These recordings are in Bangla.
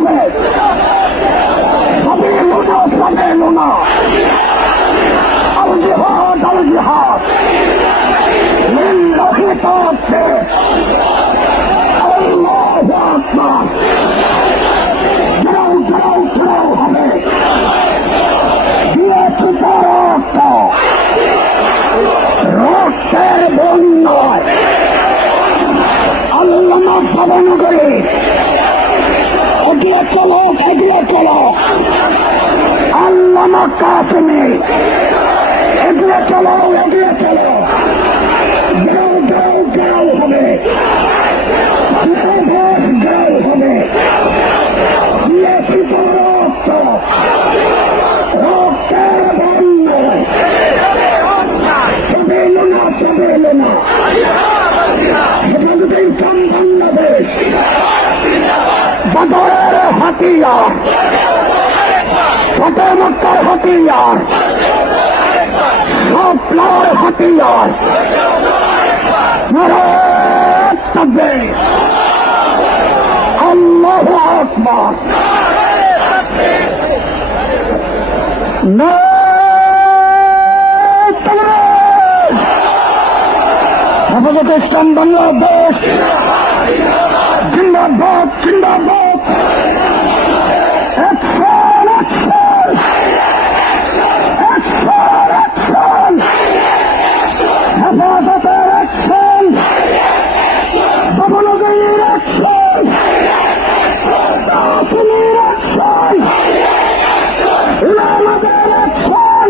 হবে। সাবিলুনা সাবিলুনা, আল জিহাদ আল জিহাদ, লিল্লাহি তাকবীর, আল্লাহু আকবার। ঘেরাও ঘেরাও ঘেরাও হবে। দিয়েছি তো রক্ত, রক্তের বন্যায় আল্লামা ভবনগরে এগিয়ে চলো, এগিয়ে চলো। আল্লামা কাসেমে এগিয়ে চলো, এগিয়ে চলো। গাও গাও গাও হবে, ঘোষ গাও হবে। দিয়েছি তো রক্ত, রক্তের বন্যায় সাবিলুনা সাবিলুনা, হেফাজতে ইসলাম বাংলাদেশ বদরের হাতিয়ার, ফতেহ মক্কার হাতিয়ার, স্বপ্নের হাতিয়ার। নারায়ে তাকবীর, আল্লাহু আকবার। নারায়ে তাকবীর। হেফাজতে ইসলাম বাংলাদেশ জিন্দাবাদ, জিন্দাবাদ। Action, action, action, action. হেফাজতের অ্যাকশন, ভবনগরীর অ্যাকশন, কাসেমের অ্যাকশন, ইমামদের অ্যাকশন,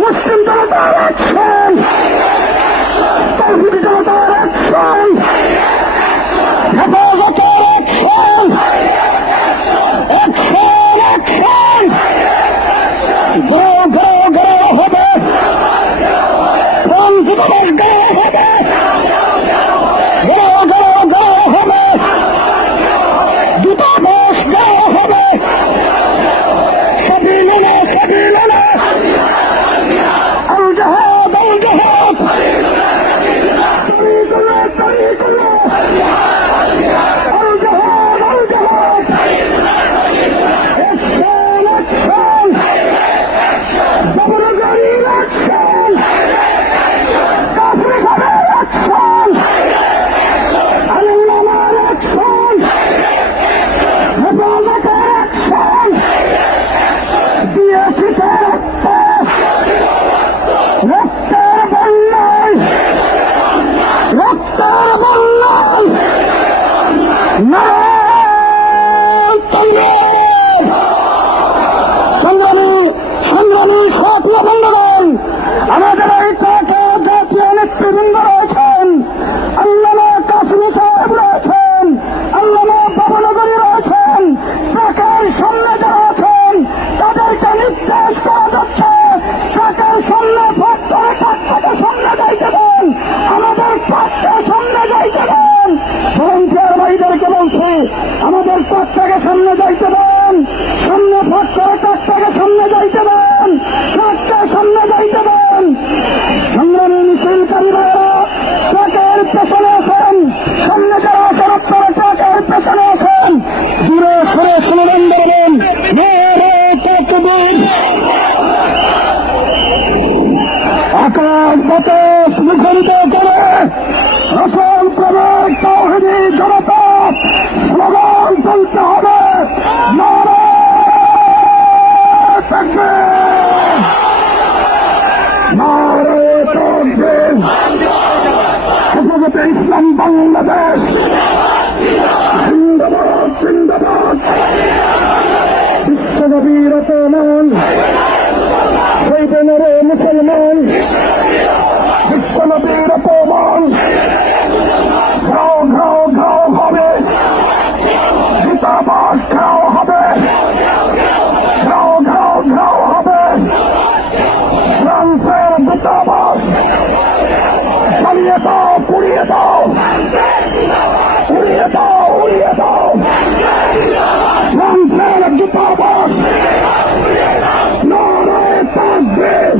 মুসলিম জনতার অ্যাকশন, তৌহিদি জনতার অ্যাকশন, হেফাজতের অ্যাকশন, অ্যাকশন, অ্যাকশন। গাও গাও গাও হবে, দূতাবাস গাও হবে, গাও গাও গাও হবে, দূতাবাস গাও হবে। সাবিলুনা সাবিলুনা, আল জিহাদ আল জিহাদ, তরিকুল্লাহ তরিকুল্লাহ, আল জিহাদ আল জিহাদ। অ্যাকশন, অ্যাকশন, ভবনগরীর অ্যাকশন, কাসেম সাহেবের অ্যাকশন, আল্লামার অ্যাকশন, হেফাজতের অ্যাকশন। দিয়েছি তো রক্ত, রক্তের বন্যায়, রক্তের বন্যায়। নারায়ে তাকবীর। সংগ্রামী সংগ্রামী ছাত্র বন্ধুগণ, আমাদের এই ট্রাকে জাতীয় নেতৃবৃন্দ রয়েছেন, আল্লামা কাসেমী সাহেব রয়েছেন, আল্লামা ভবনগরী রয়েছেন। ট্রাকের সামনে যারা আছেন তাদেরকে নির্দেশ করা যাচ্ছে ট্রাকের সামনে ফাঁক করে ট্রাকটাকে সামনে যাইতে দেন, আমাদের ট্রাককে সামনে যাইতে দেন। ভলান্টিয়ার ভাইদেরকে বলছি, আমাদের ট্রাকটাকে সামনে যাইতে দেন, সামনে ফাঁক করে ট্রাকটাকে সামনে যাইতে দেন, ট্রাককে সামনে যাইতে দেন। সংগ্রামী মিছিলকারী ভাইয়েরা ট্রাকের পেছনে আসেন, সামনে যারা আসেন আপনারা ট্রাকের পেছনে আসেন। জুড়ে সরে স্লোগান দেবেন, নারায়ে তাকবীর। আকাশ বাতাস মুখরিত করে রসুল প্রেমের তাওহীদি জনতা স্লোগান তুলতে হবে, নারায়ে তাকবীর, নারায়ে তাকবীর। হেফাজতে ইসলাম বাংলাদেশ জিন্দাবাদ, জিন্দাবাদ। বিশ্বনবী রতমান, শহীদে নূরে মুসলমান, বিশ্বনবী রতমান। ঘাও ঘাও ঘাও হবে, দূতাবাস ঘাও হবে, ঘাও ঘাও ঘাও হবে। ফ্রান্সের দূতাবাস জ্বালিয়ে দাও, পুড়িয়ে দাও, উড়িয়ে দাও, উড়িয়ে দাও। ফ্রান্সের দূতাবাস। নারায়ে তাকবীর।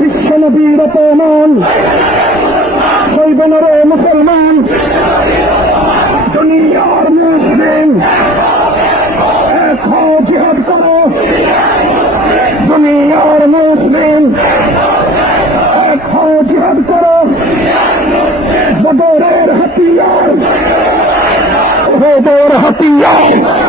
বিশ্বনবী রতমান, শহীদে নূরে মুসলমান, দুনিয়ার মুসলিম মুসলিম, এক হও জিহাদ করো দুনিয়ার মুসলিম, এক হও জিহাদ করো বদরের হাতিয়ার, উহুদের হাতিয়ার